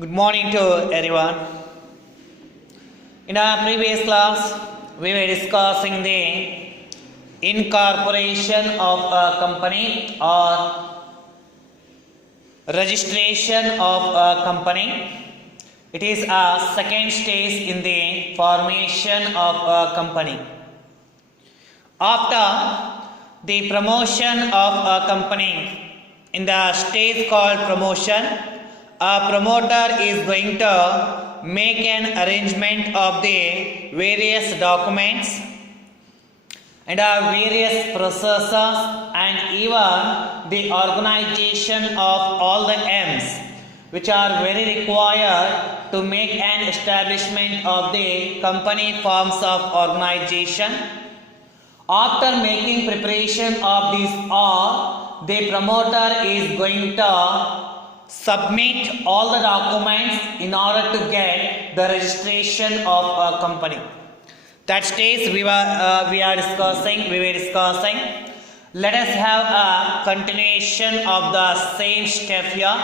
Good morning to everyone. In our previous class, we were discussing the incorporation of a company or registration of a company. It is a second stage in the formation of a company. After the promotion of a company, in the stage called promotion, a promoter is going to make an arrangement of the various documents and various processes and even the organization of all the M's which are very required to make an establishment of the company forms of organization. After making preparation of these all, the promoter is going to submit all the documents in order to get the registration of a company. That stage we were discussing. Let us have a continuation of the same step here,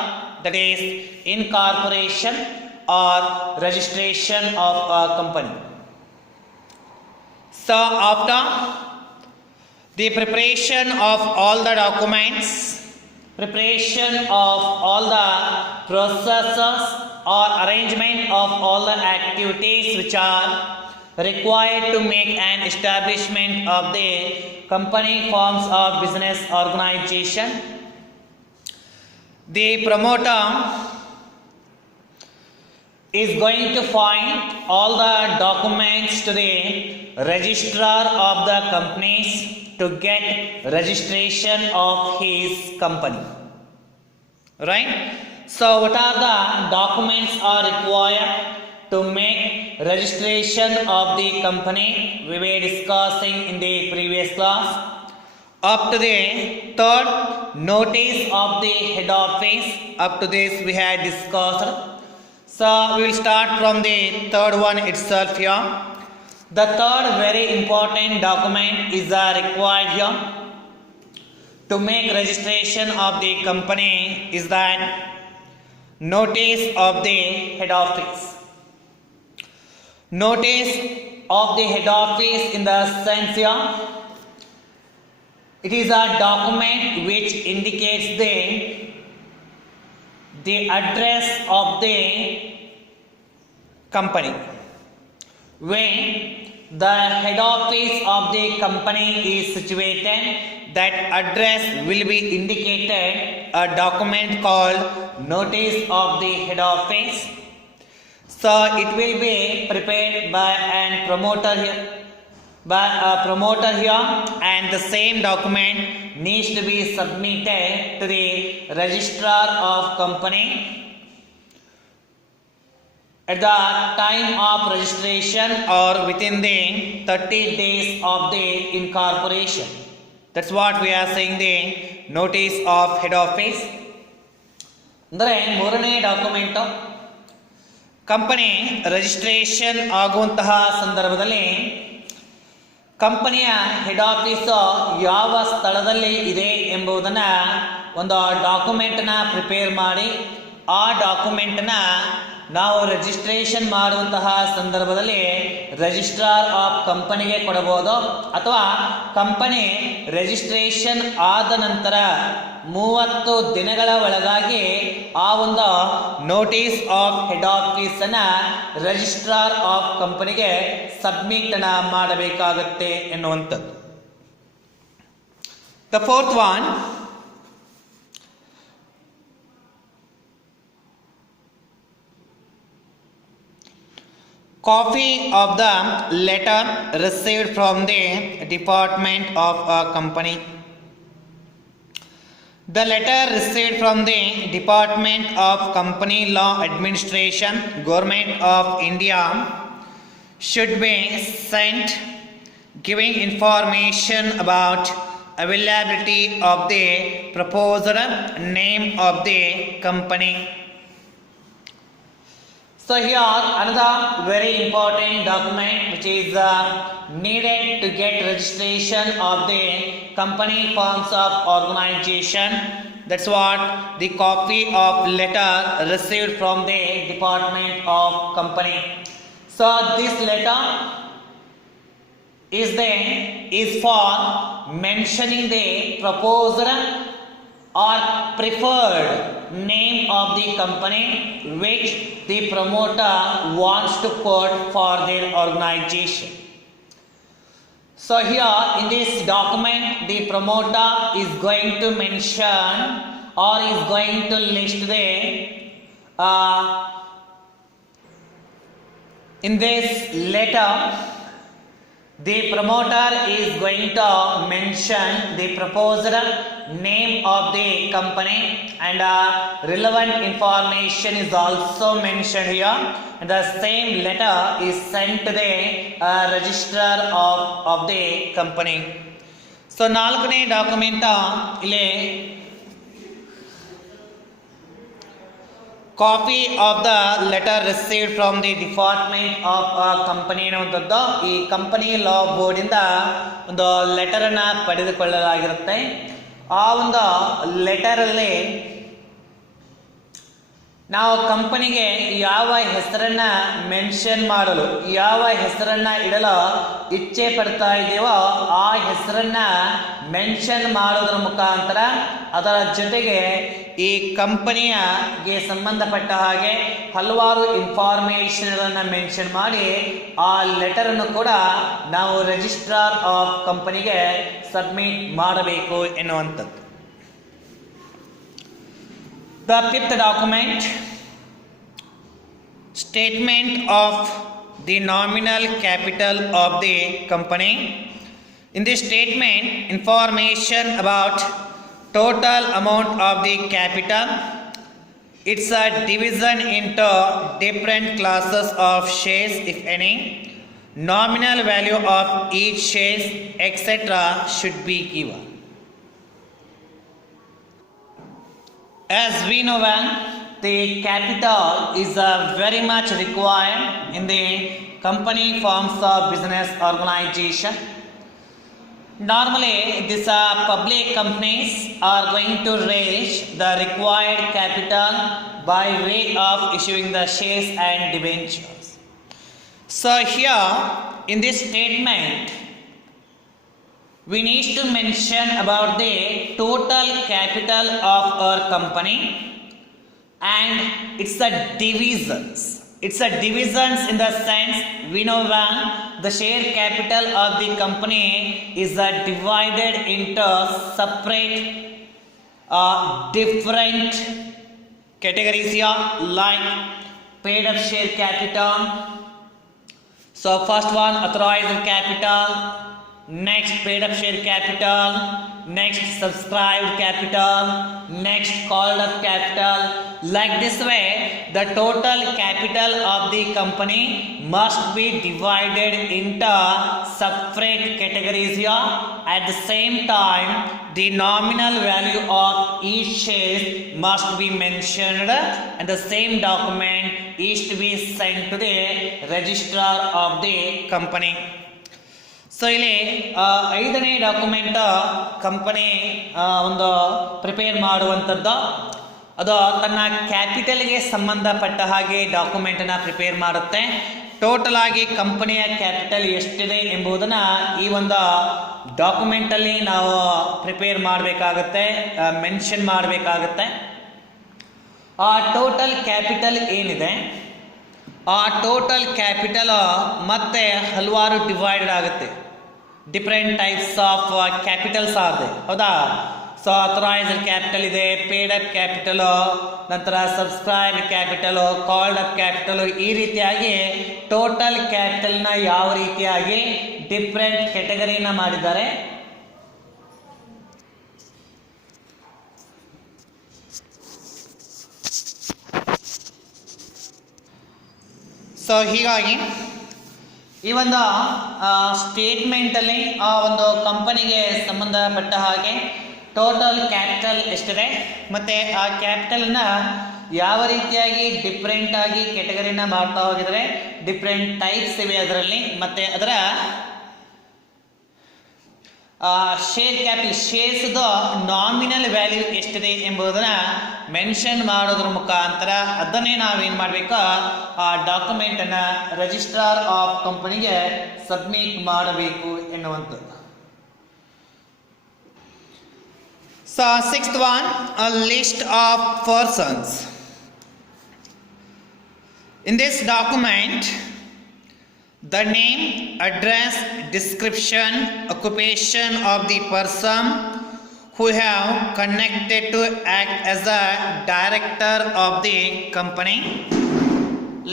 that is incorporation or registration of a company. So after the preparation of all the documents, preparation of all the processes or arrangement of all the activities which are required to make an establishment of the company forms of business organization, the promoter is going to find all the documents to the registrar of the companies to get registration of his company. Right? So what are the documents are required to make registration of the company? We were discussing in the previous class. Up to the third, notice of the head office. Up to this we had discussed. So we will start from the third one itself here. The third very important document is required here to make registration of the company is that notice of the head office. Notice of the head office in the sense here, it is a document which indicates the address of the company. When the head office of the company is situated, that address will be indicated a document called notice of the head office. So it will be prepared by a promoter here, and the same document needs to be submitted to the registrar of company at the time of registration or within the 30 days of the incorporation. That's what we are saying, the notice of head office. ಅಂದರೆ ಮೂರನೇ document, company registration ಆಗುವಂತಹ ಸಂದರ್ಭದಲ್ಲಿ ಕಂಪನಿಯ head office ಯಾವ ಸ್ಥಳದಲ್ಲಿ ಇದೆ ಎಂಬುದನ್ನು ಒಂದು ಡಾಕ್ಯುಮೆಂಟನ್ನು ಪ್ರಿಪೇರ್ ಮಾಡಿ ಆ ಡಾಕ್ಯುಮೆಂಟನ್ನು ನಾವು ರಿಜಿಸ್ಟ್ರೇಷನ್ ಮಾಡುವಂತಹ ಸಂದರ್ಭದಲ್ಲಿ ರಿಜಿಸ್ಟ್ರಾರ್ ಆಫ್ ಕಂಪನಿಗೆ ಕೊಡಬಹುದು, ಅಥವಾ ಕಂಪನಿ ರಿಜಿಸ್ಟ್ರೇಷನ್ ಆದ ನಂತರ 30 ದಿನಗಳ ಒಳಗಾಗಿ ಆ ಒಂದು ನೋಟಿಸ್ ಆಫ್ ಹೆಡ್ ಆಫೀಸ್ ಅನ್ನ ರಿಜಿಸ್ಟ್ರಾರ್ ಆಫ್ ಕಂಪನಿಗೆ ಸಬ್ಮಿಟ್ ಮಾಡಬೇಕಾಗುತ್ತೆ ಎನ್ನುವಂಥದ್ದು. The fourth one, copy of the letter received from the department of a company. The letter received from the Department of Company Law Administration, Government of India, should be sent giving information about availability of the proposed name of the company. So here another very important document which is needed to get registration of the company forms of organization. That's what the copy of letter received from the department of company. So this letter is for mentioning the proposed or preferred name of the company which the promoter wants to put for their organization. So here in this document, the promoter is going to mention or is going to list the in this letter, the promoter is going to mention the proposed name of the company, and relevant information is also mentioned here. And the same letter is sent to the registrar of the company. So ನಾಲ್ಕನೇ document ಇಲ್ಲಿ copy of the letter received from the department of company ಅನ್ನುವಂಥದ್ದು ಈ ಕಂಪನಿ ಲಾ ಬೋರ್ಡಿಂದ ಒಂದು ಲೆಟರನ್ನು ಪಡೆದುಕೊಳ್ಳಲಾಗಿರುತ್ತೆ. ಆ ಒಂದು ಲೆಟರಲ್ಲಿ ನಾವು ಕಂಪನಿಗೆ ಯಾವ ಹೆಸರನ್ನ ಮೆನ್ಷನ್ ಮಾಡಲು, ಯಾವ ಹೆಸರನ್ನ ಇಡಲು ಇಚ್ಛೆ ಪಡ್ತಾ ಇದ್ದೀವೋ ಆ ಹೆಸರನ್ನ ಮೆನ್ಷನ್ ಮಾಡೋದ್ರ ಮುಖಾಂತರ ಅದರ ಜೊತೆಗೆ ಈ ಕಂಪನಿಗೆ ಸಂಬಂಧಪಟ್ಟ ಹಾಗೆ ಹಲವಾರು ಇನ್ಫಾರ್ಮೇಷನ್ಗಳನ್ನು ಮೆನ್ಷನ್ ಮಾಡಿ ಆ ಲೆಟರನ್ನು ಕೂಡ ನಾವು ರಿಜಿಸ್ಟ್ರಾರ್ ಆಫ್ ಕಂಪನಿಗೆ ಸಬ್ಮಿಟ್ ಮಾಡಬೇಕು ಎನ್ನುವಂಥದ್ದು. The fifth document, statement of the nominal capital of the company. In this statement, information about total amount of the capital, it's a division into different classes of shares if any, nominal value of each shares, etc. should be given. As we know, the capital is very much required in the company forms of business organization. Normally, these public companies are going to raise the required capital by way of issuing the shares and debentures. So here, in this statement, we need to mention about the total capital of our company, and it's a divisions. It's a divisions in the sense we know when the share capital of the company is divided into separate different categories here, like paid up share capital. So first one, authorized capital. Next, paid up share capital. Next, subscribed capital. Next, called up capital. Like this way, the total capital of the company must be divided into separate categories here. At the same time, the nominal value of each share must be mentioned, and the same document is to be sent to the registrar of the company. So ಇಲ್ಲಿ ಐದನೇ document company ಒಂದು ಪ್ರಿಪೇರ್ ಮಾಡುವಂಥದ್ದು, ಅದು ತನ್ನ ಕ್ಯಾಪಿಟಲ್ಗೆ ಸಂಬಂಧಪಟ್ಟ ಹಾಗೆ ಡಾಕ್ಯುಮೆಂಟನ್ನು ಪ್ರಿಪೇರ್ ಮಾಡುತ್ತೆ. ಟೋಟಲ್ ಆಗಿ ಕಂಪನಿಯ ಕ್ಯಾಪಿಟಲ್ ಎಷ್ಟಿದೆ ಎಂಬುದನ್ನು ಈ ಒಂದು ಡಾಕ್ಯುಮೆಂಟಲ್ಲಿ ನಾವು ಪ್ರಿಪೇರ್ ಮಾಡಬೇಕಾಗತ್ತೆ, ಮೆನ್ಷನ್ ಮಾಡಬೇಕಾಗತ್ತೆ. ಆ ಟೋಟಲ್ ಕ್ಯಾಪಿಟಲ್ ಏನಿದೆ, ಆ ಟೋಟಲ್ ಕ್ಯಾಪಿಟಲ್ ಮತ್ತೆ ಹಲವಾರು ಡಿವೈಡೆಡ್ ಆಗುತ್ತೆ. ಡಿಫ್ರೆಂಟ್ ಟೈಪ್ಸ್ ಆಫ್ ಕ್ಯಾಪಿಟಲ್ಸ್ ಆಗಿದೆ, ಹೌದಾ? ಸೊ ಅಥರೈಸ್ಡ್ ಕ್ಯಾಪಿಟಲ್ ಇದೆ, ಪೇಡ್ ಅಪ್ ಕ್ಯಾಪಿಟಲು, ನಂತರ subscribe capital, called up capital, ಈ ರೀತಿಯಾಗಿ ಟೋಟಲ್ ಕ್ಯಾಪಿಟಲ್ನ ಯಾವ ರೀತಿಯಾಗಿ ಡಿಫ್ರೆಂಟ್ ಕ್ಯಾಟಗರಿನ ಮಾಡಿದ್ದಾರೆ. ಸೊ ಹೀಗಾಗಿ ಈ ಒಂದು ಸ್ಟೇಟ್ಮೆಂಟಲ್ಲಿ ಆ ಒಂದು ಕಂಪನಿಗೆ ಸಂಬಂಧಪಟ್ಟ ಹಾಗೆ ಟೋಟಲ್ ಕ್ಯಾಪಿಟಲ್ ಎಷ್ಟಿದೆ ಮತ್ತು ಆ ಕ್ಯಾಪಿಟಲನ್ನು ಯಾವ ರೀತಿಯಾಗಿ ಡಿಫ್ರೆಂಟಾಗಿ ಕ್ಯಾಟಗರಿನ ಮಾಡ್ತಾ ಹೋಗಿದರೆ ಡಿಫ್ರೆಂಟ್ ಟೈಪ್ಸ್ ಇವೆ ಅದರಲ್ಲಿ, ಮತ್ತು ಅದರ ಶೇರ್ ಕ್ಯಾಪಿಟಲ್ ಶೇರ್ಸ್ದು ನಾಮಿನಲ್ ವ್ಯಾಲ್ಯೂ ಎಷ್ಟಿದೆ ಎಂಬುದನ್ನು ಮೆನ್ಷನ್ ಮಾಡೋದ್ರ ಮುಖಾಂತರ ಅದನ್ನೇ ನಾವೇನು ಮಾಡಬೇಕು, ಆ ಡಾಕ್ಯುಮೆಂಟನ್ನು ರಿಜಿಸ್ಟ್ರಾರ್ ಆಫ್ ಕಂಪನಿಗೆ ಸಬ್ಮಿಟ್ ಮಾಡಬೇಕು ಎನ್ನುವಂಥದ್ದು. So sixth one, a list of persons. In this document, the name, address, description, occupation of the person who have connected to act as a director of the company.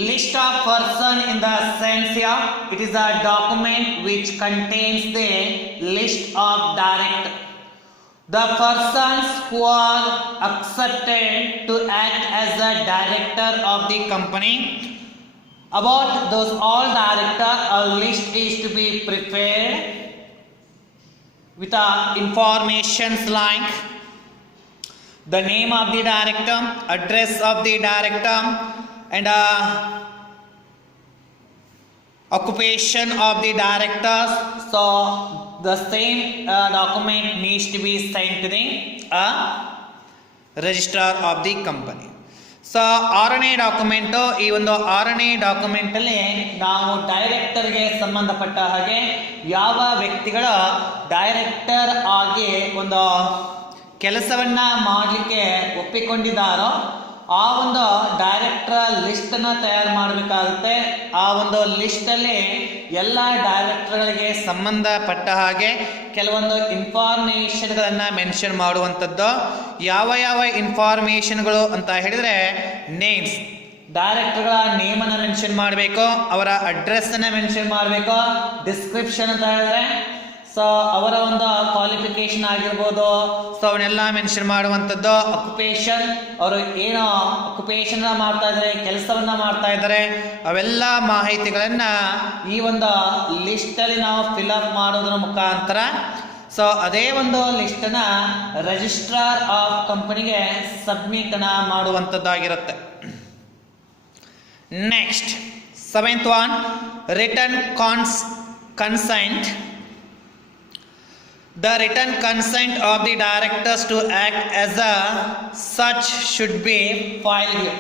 List of person in the sense of it is a document which contains the list of director. The persons who are accepted to act as the director of the company. About those all directors, a list is to be prepared with informations like the name of the director, address of the director, and occupation of the directors. So the same document needs to be sent to the registrar of the company. So 6ನೇ document, ಈ ಒಂದು 6ನೇ ಡಾಕ್ಯುಮೆಂಟಲ್ಲಿ ನಾವು ಡೈರೆಕ್ಟರ್ಗೆ ಸಂಬಂಧಪಟ್ಟ ಹಾಗೆ ಯಾವ ವ್ಯಕ್ತಿಗಳ ಡೈರೆಕ್ಟರ್ ಆಗಿ ಒಂದು ಕೆಲಸವನ್ನು ಮಾಡಲಿಕ್ಕೆ ಒಪ್ಪಿಕೊಂಡಿದ್ದಾರೋ ಆ ಒಂದು ಡೈರೆಕ್ಟರ್ ಲಿಸ್ಟನ್ನು ತಯಾರು ಮಾಡಬೇಕಾಗುತ್ತೆ. ಆ ಒಂದು ಲಿಸ್ಟಲ್ಲಿ ಎಲ್ಲ ಡೈರೆಕ್ಟರ್ಗಳಿಗೆ ಸಂಬಂಧಪಟ್ಟ ಹಾಗೆ ಕೆಲವೊಂದು ಇನ್ಫಾರ್ಮೇಷನ್ಗಳನ್ನು ಮೆನ್ಷನ್ ಮಾಡುವಂಥದ್ದು. ಯಾವ ಯಾವ ಇನ್ಫಾರ್ಮೇಷನ್ಗಳು ಅಂತ ಹೇಳಿದರೆ, ನೇಮ್ಸ್, ಡೈರೆಕ್ಟರ್ಗಳ ನೇಮನ್ನು ಮೆನ್ಷನ್ ಮಾಡಬೇಕು, ಅವರ ಅಡ್ರೆಸ್ಸನ್ನು ಮೆನ್ಷನ್ ಮಾಡಬೇಕು. ಡಿಸ್ಕ್ರಿಪ್ಷನ್ ಅಂತ ಹೇಳಿದ್ರೆ ಸೊ ಅವರ ಒಂದು ಕ್ವಾಲಿಫಿಕೇಶನ್ ಆಗಿರ್ಬೋದು, ಸೊ ಅವನ್ನೆಲ್ಲ ಮೆನ್ಷನ್ ಮಾಡುವಂಥದ್ದು. ಆಕ್ಯುಪೇಷನ್, ಅವರು ಏನೋ ಆಕ್ಯುಪೇಷನ್ ಮಾಡ್ತಾ ಇದ್ದಾರೆ, ಕೆಲಸವನ್ನ ಮಾಡ್ತಾ ಇದ್ದಾರೆ, ಅವೆಲ್ಲ ಮಾಹಿತಿಗಳನ್ನು ಈ ಒಂದು ಲಿಸ್ಟಲ್ಲಿ ನಾವು ಫಿಲ್ಅಪ್ ಮಾಡೋದ್ರ ಮುಖಾಂತರ ಸೊ ಅದೇ ಒಂದು ಲಿಸ್ಟನ್ನು ರಿಜಿಸ್ಟ್ರಾರ್ ಆಫ್ ಕಂಪನಿಗೆ ಸಬ್ಮಿಟನ್ನು ಮಾಡುವಂಥದ್ದಾಗಿರುತ್ತೆ. Next 7th one, return consent. The written consent of the directors to act as a such should be filed here.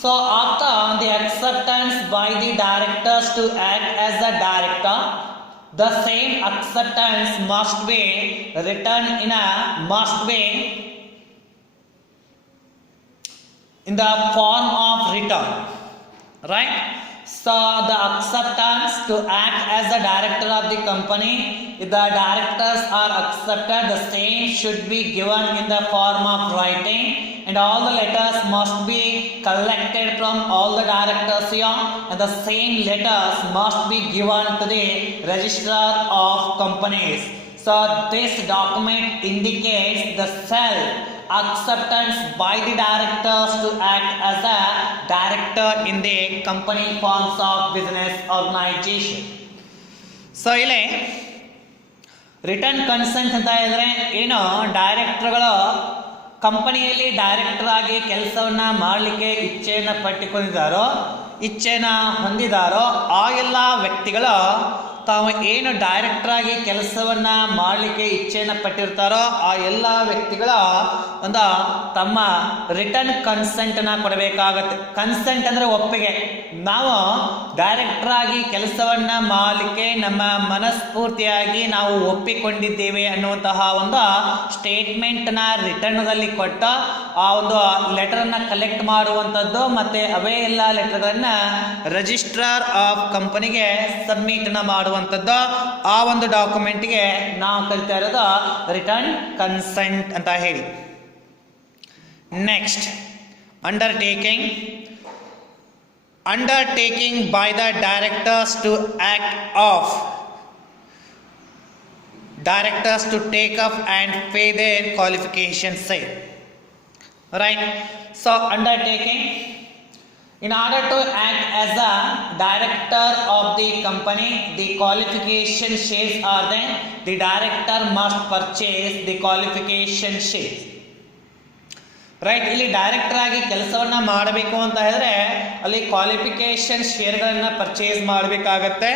So after the acceptance by the directors to act as a director, the same acceptance must be written in the form of return, right? So the acceptance to act as the director of the company, if the directors are accepted, the same should be given in the form of writing, and all the letters must be collected from all the directors here, and the same letters must be given to the registrar of companies. So this document indicates the self acceptance by the directors to act as a director in the company forms of business organization. So ಇಲ್ಲಿ return consent ಅಂತ ಹೇಳಿದ್ರೆ ಏನು, ಡೈರೆಕ್ಟರ್ಗಳು ಕಂಪನಿಯಲ್ಲಿ ಡೈರೆಕ್ಟರ್ ಆಗಿ ಕೆಲಸವನ್ನ ಮಾಡಲಿಕ್ಕೆ ಇಚ್ಛೆಯನ್ನು ಹೊಂದಿದಾರೋ ಆ ಎಲ್ಲ ವ್ಯಕ್ತಿಗಳು ತಾವು ಏನು ಡೈರೆಕ್ಟರ್ ಆಗಿ ಕೆಲಸವನ್ನ ಮಾಡಲಿಕ್ಕೆ ಇಚ್ಛೆಯನ್ನು ಪಟ್ಟಿರ್ತಾರೋ ಆ ಎಲ್ಲ ವ್ಯಕ್ತಿಗಳ ಒಂದು ತಮ್ಮ ರಿಟರ್ನ್ ಕನ್ಸೆಂಟನ್ನು ಕೊಡಬೇಕಾಗತ್ತೆ. ಕನ್ಸೆಂಟ್ ಅಂದರೆ ಒಪ್ಪಿಗೆ. ನಾವು ಡೈರೆಕ್ಟರ್ ಆಗಿ ಕೆಲಸವನ್ನ ಮಾಡಲಿಕ್ಕೆ ನಮ್ಮ ಮನಸ್ಫೂರ್ತಿಯಾಗಿ ನಾವು ಒಪ್ಪಿಕೊಂಡಿದ್ದೇವೆ ಅನ್ನುವಂತಹ ಒಂದು ಸ್ಟೇಟ್ಮೆಂಟ್ನ ರಿಟರ್ನ್ದಲ್ಲಿ ಕೊಟ್ಟ ಆ ಒಂದು ಲೆಟರನ್ನು ಕಲೆಕ್ಟ್ ಮಾಡುವಂಥದ್ದು, ಮತ್ತು ಅವೇ ಎಲ್ಲ ಲೆಟರ್ಗಳನ್ನು ರಿಜಿಸ್ಟ್ರಾರ್ ಆಫ್ ಕಂಪನಿಗೆ ಸಬ್ಮಿಟ್ನ ಮಾಡುವಂಥದ್ದು. ಆ ಒಂದು ಡಾಕ್ಯುಮೆಂಟ್ಗೆ ನಾವು ಕರಿತಾ ಇರೋದು ರಿಟರ್ನ್ ಕನ್ಸೆಂಟ್ ಅಂತ ಹೇಳಿ. Next, undertaking by the directors to act of directors to take up and pay their qualification say, right? So undertaking, in order to act as a director of the company, the qualification shares are there. The director must purchase the qualification shares, right. ಇಲ್ಲಿ ಡೈರೆಕ್ಟರ್ ಆಗಿ ಕೆಲಸವನ್ನ ಮಾಡಬೇಕು ಅಂತ ಹೇಳಿದ್ರೆ ಅಲ್ಲಿ ಕ್ವಾಲಿಫಿಕೇಶನ್ ಶೇರ್ಗಳನ್ನು ಪರ್ಚೇಸ್ ಮಾಡಬೇಕಾಗತ್ತೆ.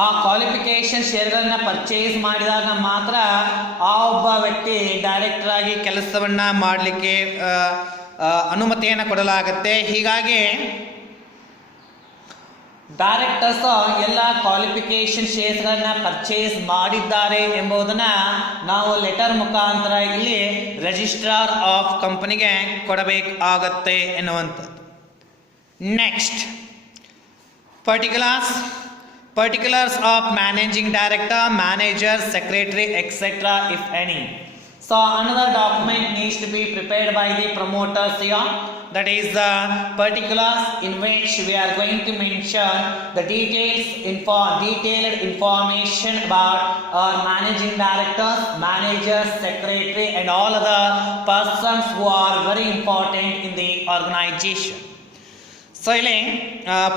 ಆ ಕ್ವಾಲಿಫಿಕೇಶನ್ ಶೇರ್ಗಳನ್ನ ಪರ್ಚೇಸ್ ಮಾಡಿದಾಗ ಮಾತ್ರ ಆ ಒಬ್ಬ ವ್ಯಕ್ತಿ ಡೈರೆಕ್ಟರ್ ಆಗಿ ಕೆಲಸವನ್ನ ಮಾಡಲಿಕ್ಕೆ ಅನುಮತಿಯನ್ನು ಕೊಡಲಾಗುತ್ತೆ. ಹೀಗಾಗಿ ಡೈರೆಕ್ಟರ್ಸ್ ಎಲ್ಲ ಕ್ವಾಲಿಫಿಕೇಶನ್ ಶೇರ್ಸ್ಗಳನ್ನ ಪರ್ಚೇಸ್ ಮಾಡಿದ್ದಾರೆ ಎಂಬುದನ್ನ ನಾವು ಲೆಟರ್ ಮುಖಾಂತರ ಇಲ್ಲಿ ರಿಜಿಸ್ಟ್ರಾರ್ ಆಫ್ ಕಂಪನಿಗೆ ಕೊಡಬೇಕಾಗತ್ತೆ ಎನ್ನುವಂಥದ್ದು. Next particulars of managing director, manager, secretary, etc. if any. So another document needs to be prepared by the promoters here. That is the particulars in which we are going to mention the detailed information about our managing directors, managers, secretary and all other persons who are very important in the organization. So ಇಲ್ಲಿ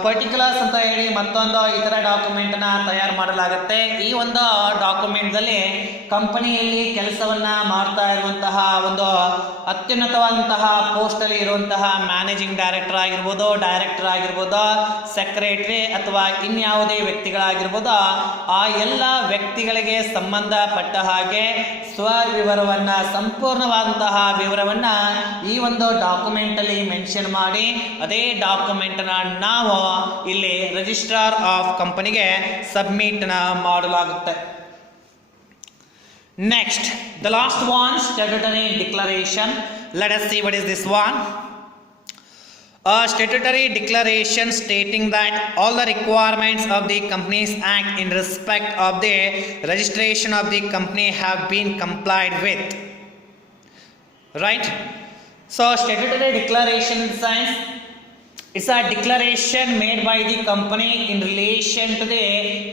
ಪರ್ಟಿಕ್ಯುಲರ್ಸ್ ಅಂತ ಹೇಳಿ ಮತ್ತೊಂದು ಇತರ ಡಾಕ್ಯುಮೆಂಟನ್ನು ತಯಾರು ಮಾಡಲಾಗುತ್ತೆ. ಈ ಒಂದು ಡಾಕ್ಯುಮೆಂಟ್ದಲ್ಲಿ ಕಂಪನಿಯಲ್ಲಿ ಕೆಲಸವನ್ನ ಮಾಡ್ತಾ ಇರುವಂತಹ ಒಂದು ಅತ್ಯುನ್ನತವಾದಂತಹ ಪೋಸ್ಟಲ್ಲಿ ಇರುವಂತಹ ಮ್ಯಾನೇಜಿಂಗ್ ಡೈರೆಕ್ಟರ್ ಆಗಿರ್ಬೋದು, ಡೈರೆಕ್ಟರ್ ಆಗಿರ್ಬೋದು, ಸೆಕ್ರೆಟರಿ ಅಥವಾ ಇನ್ಯಾವುದೇ ವ್ಯಕ್ತಿಗಳಾಗಿರ್ಬೋದು, ಆ ಎಲ್ಲ ವ್ಯಕ್ತಿಗಳಿಗೆ ಸಂಬಂಧಪಟ್ಟ ಹಾಗೆ ಸ್ವವಿವರವನ್ನ, ಸಂಪೂರ್ಣವಾದಂತಹ ವಿವರವನ್ನ ಈ ಒಂದು ಡಾಕ್ಯುಮೆಂಟಲ್ಲಿ ಮೆನ್ಷನ್ ಮಾಡಿ ಅದೇ ಡಾಕ್ಯುಮೆಂಟ್ ನಾವು ಇಲ್ಲಿ ರಿಜಿಸ್ಟ್ರಾರ್ ಆಫ್ ಕಂಪನಿಗೆ ಸಬ್ಮಿಟ್ ಮಾಡಲಾಗುತ್ತೆ. Next, the last one, statutory declaration. Let us see what is this one. A statutory declaration stating that all the requirements of the Companies Act in respect of the registration of the company have been complied with. Right? So statutory declaration in science, it's a declaration made by the company in relation to the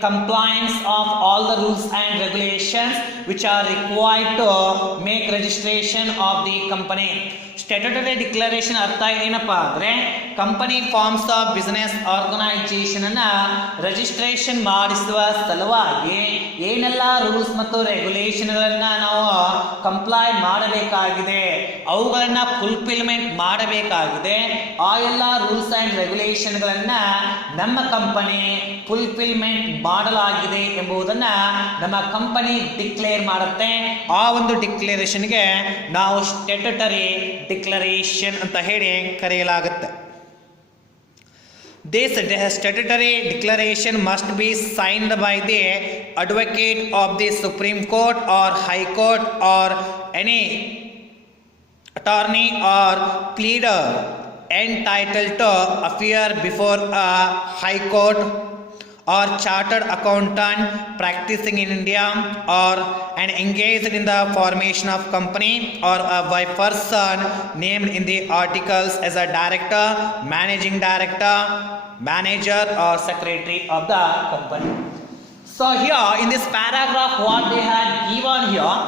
compliance of all the rules and regulations which are required to make registration of the company. Statutory declaration ಅರ್ಥ ಏನಪ್ಪ ಅಂದರೆ, company forms of business organization ಅನ್ನ registration ಮಾಡಿಸುವ ಸಲುವಾಗಿ ಏನೆಲ್ಲ ರೂಲ್ಸ್ ಮತ್ತು ರೆಗ್ಯುಲೇಷನ್ಗಳನ್ನ ನಾವು ಕಂಪ್ಲೈ ಮಾಡಬೇಕಾಗಿದೆ, ಅವುಗಳನ್ನ ಫುಲ್ಫಿಲ್ಮೆಂಟ್ ಮಾಡಬೇಕಾಗಿದೆ. ಆ ಎಲ್ಲ ರೂಲ್ಸ್ ಆ್ಯಂಡ್ ರೆಗ್ಯುಲೇಷನ್ಗಳನ್ನ ನಮ್ಮ ಕಂಪನಿ ಫುಲ್ಫಿಲ್ಮೆಂಟ್ ಮಾಡಲಾಗಿದೆ ಎಂಬುದನ್ನ ನಮ್ಮ ಕಂಪನಿ ಡಿಕ್ಲೇರ್ ಮಾಡುತ್ತೆ. ಆ ಒಂದು ಡಿಕ್ಲರೇಷನ್ಗೆ ನಾವು ಸ್ಟ್ಯಾಟ್ಯೂಟರಿ ಡಿಕ್ಲರೇಷನ್ ಅಂತ ಹೇಳಿ ಕರೆಯಲಾಗುತ್ತೆ. This statutory declaration must be signed by the advocate of the Supreme Court or High Court or any attorney or pleader entitled to appear before a High Court or chartered accountant practicing in India or and engaged in the formation of company or by person named in the articles as a director, managing director, manager or secretary of the company. So here in this paragraph what they had given here,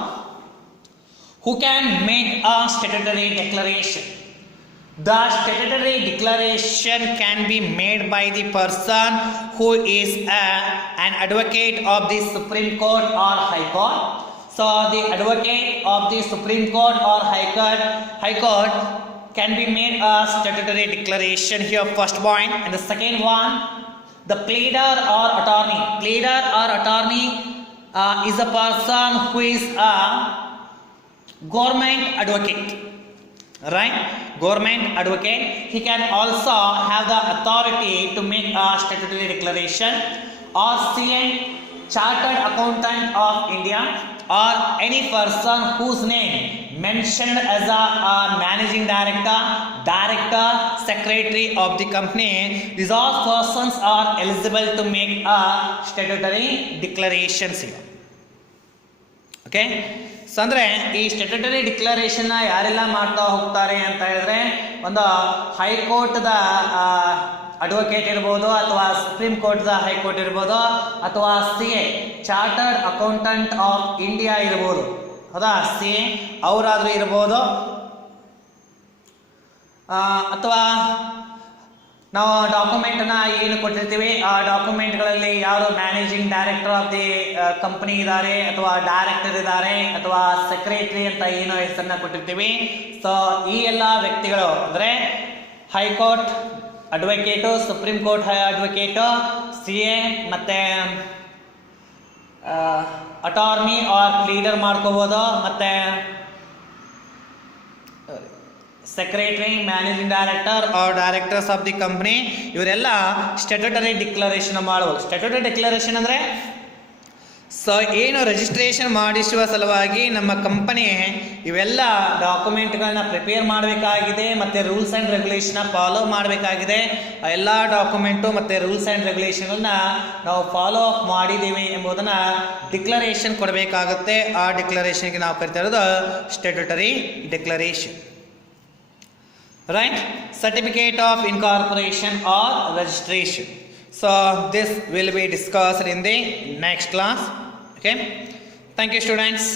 who can make a statutory declaration? The statutory declaration can be made by the person who is an advocate of the Supreme Court or High Court. So the advocate of the Supreme Court or High Court can be made a statutory declaration here, first point. And the second one, the pleader or attorney. Pleader or attorney is a person who is a government advocate. Right? Government advocate. He can also have the authority to make a statutory declaration, or CA, Chartered Accountant of India, or any person whose name mentioned as a managing director, director, secretary of the company. These all persons are eligible to make a statutory declarations here. Okay? So ಅಂದರೆ ಈ ಸ್ಟ್ಯಾಟ್ಯೂಟರಿ ಡಿಕ್ಲರೇಷನ್ನ ಯಾರೆಲ್ಲ ಮಾಡ್ತಾ ಹೋಗ್ತಾರೆ ಅಂತ ಹೇಳಿದ್ರೆ, ಒಂದು ಹೈಕೋರ್ಟ್ದ ಅಡ್ವೊಕೇಟ್ ಇರ್ಬೋದು, ಅಥವಾ ಸುಪ್ರೀಂ ಕೋರ್ಟ್ದ ಹೈಕೋರ್ಟ್ ಇರ್ಬೋದು, ಅಥವಾ CA chartered accountant of India ಇರ್ಬೋದು, ಹೌದಾ, CA ಅವರಾದರೂ ಇರ್ಬೋದು, ಅಥವಾ ನಾವು ಡಾಕ್ಯುಮೆಂಟನ್ನು ಏನು ಕೊಟ್ಟಿರ್ತೀವಿ ಆ ಡಾಕ್ಯುಮೆಂಟ್ಗಳಲ್ಲಿ ಯಾರು managing director of the company ಇದ್ದಾರೆ, ಅಥವಾ ಡೈರೆಕ್ಟರ್ ಇದ್ದಾರೆ, ಅಥವಾ ಸೆಕ್ರೆಟರಿ ಅಂತ ಏನೋ ಹೆಸರನ್ನ ಕೊಟ್ಟಿರ್ತೀವಿ. ಸೊ ಈ ಎಲ್ಲ ವ್ಯಕ್ತಿಗಳು ಅಂದರೆ high court advocate, Supreme Court advocate, CA ಮತ್ತು ಅಟಾರ್ನಿ ಆರ್ ಲೀಡರ್ ಮಾಡ್ಕೋಬೋದು, ಮತ್ತು secretary, managing director or directors of the company ಇವರೆಲ್ಲ ಸ್ಟ್ಯಾಟ್ಯೂಟರಿ ಡಿಕ್ಲರೇಷನ್ ಮಾಡ್ಬೋದು. ಸ್ಟ್ಯಾಟ್ಯೂಟರಿ ಡಿಕ್ಲರೇಷನ್ ಅಂದರೆ ಏನು ರಿಜಿಸ್ಟ್ರೇಷನ್ ಮಾಡಿಸುವ ಸಲುವಾಗಿ ನಮ್ಮ ಕಂಪನಿ ಇವೆಲ್ಲ ಡಾಕ್ಯುಮೆಂಟ್ಗಳನ್ನ ಪ್ರಿಪೇರ್ ಮಾಡಬೇಕಾಗಿದೆ ಮತ್ತು ರೂಲ್ಸ್ ಆ್ಯಂಡ್ ರೆಗ್ಯುಲೇಷನ್ನ ಫಾಲೋ ಮಾಡಬೇಕಾಗಿದೆ. ಆ ಎಲ್ಲ ಡಾಕ್ಯುಮೆಂಟು ಮತ್ತು ರೂಲ್ಸ್ ಆ್ಯಂಡ್ ರೆಗ್ಯುಲೇಷನನ್ನ ನಾವು ಫಾಲೋ ಅಪ್ ಮಾಡಿದ್ದೀವಿ ಎಂಬುದನ್ನು ಡಿಕ್ಲರೇಷನ್ ಕೊಡಬೇಕಾಗುತ್ತೆ. ಆ ಡಿಕ್ಲರೇಷನ್ಗೆ ನಾವು ಕರಿತಾ ಇರೋದು statutory declaration. Right? Certificate of incorporation or registration. So this will be discussed in the next class. Okay. Thank you, students.